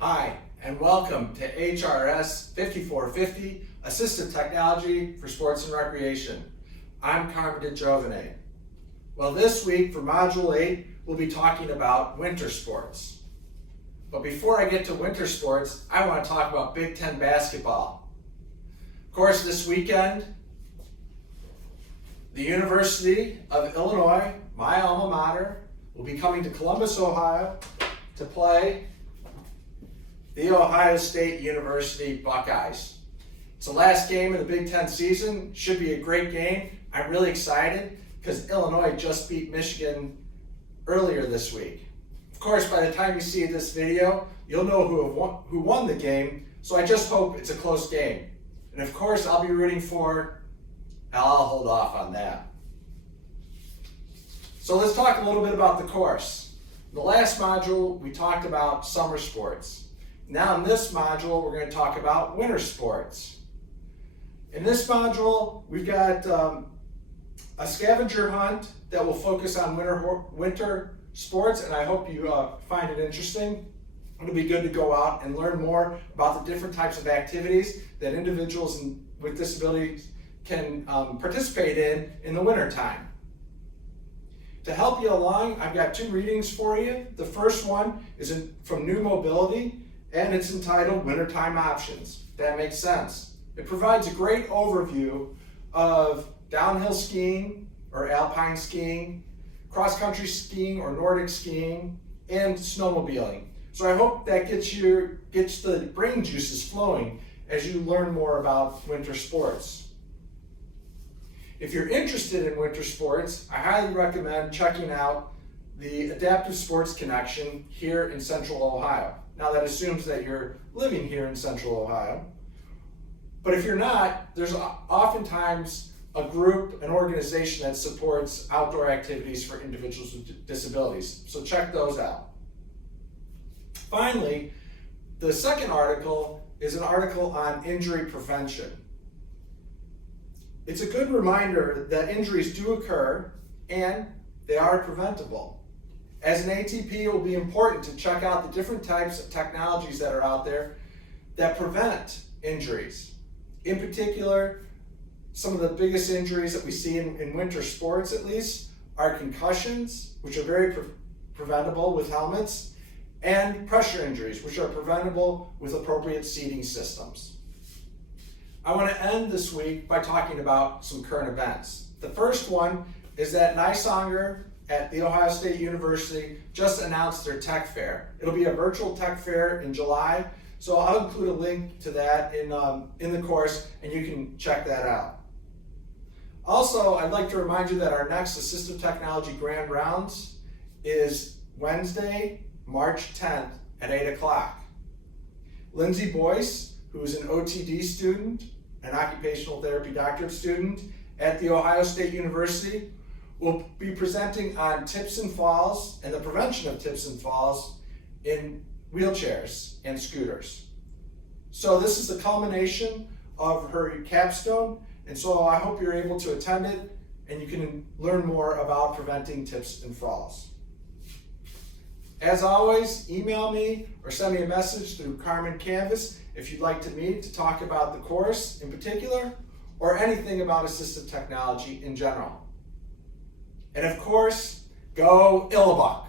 Hi, and welcome to HRS 5450, Assistive Technology for Sports and Recreation. I'm Carmen DeGiovane. Well, this week for Module 8, we'll be talking about winter sports. But before I get to winter sports, I want to talk about Big Ten basketball. Of course, this weekend, the University of Illinois, my alma mater, will be coming to Columbus, Ohio to play the Ohio State University Buckeyes. It's the last game of the Big Ten season. Should be a great game. I'm really excited because Illinois just beat Michigan earlier this week. Of course, by the time you see this video, you'll know who won the game, so I just hope it's a close game. And of course, I'll be rooting for, I'll hold off on that. So let's talk a little bit about the course. In the last module, we talked about summer sports. Now in this module, we're going to talk about winter sports. In this module, we've got a scavenger hunt that will focus on winter sports, and I hope you find it interesting. It'll be good to go out and learn more about the different types of activities that individuals with disabilities can participate in the winter time. To help you along, I've got two readings for you. The first one is from New Mobility, and it's entitled Wintertime Options. That makes sense. It provides a great overview of downhill skiing or alpine skiing, cross-country skiing or Nordic skiing, and snowmobiling. So I hope that gets the brain juices flowing as you learn more about winter sports. If you're interested in winter sports, I highly recommend checking out the Adaptive Sports Connection here in Central Ohio. Now that assumes that you're living here in Central Ohio. But if you're not, there's oftentimes a group, an organization that supports outdoor activities for individuals with disabilities. So check those out. Finally, the second article is an article on injury prevention. It's a good reminder that injuries do occur and they are preventable. As an ATP, it will be important to check out the different types of technologies that are out there that prevent injuries. In particular, some of the biggest injuries that we see in winter sports, at least, are concussions, which are very preventable with helmets, and pressure injuries, which are preventable with appropriate seating systems. I want to end this week by talking about some current events. The first one is that Nisonger at The Ohio State University just announced their tech fair. It'll be a virtual tech fair in July, so I'll include a link to that in the course, and you can check that out. Also, I'd like to remind you that our next Assistive Technology Grand Rounds is Wednesday, March 10th at 8 o'clock. Lindsay Boyce, who is an OTD student, an occupational therapy doctorate student at The Ohio State University, will be presenting on tips and falls and the prevention of tips and falls in wheelchairs and scooters. So this is the culmination of her capstone, and so I hope you're able to attend it and you can learn more about preventing tips and falls. As always, email me or send me a message through Carmen Canvas if you'd like to meet to talk about the course in particular or anything about assistive technology in general. And of course, go Illinois!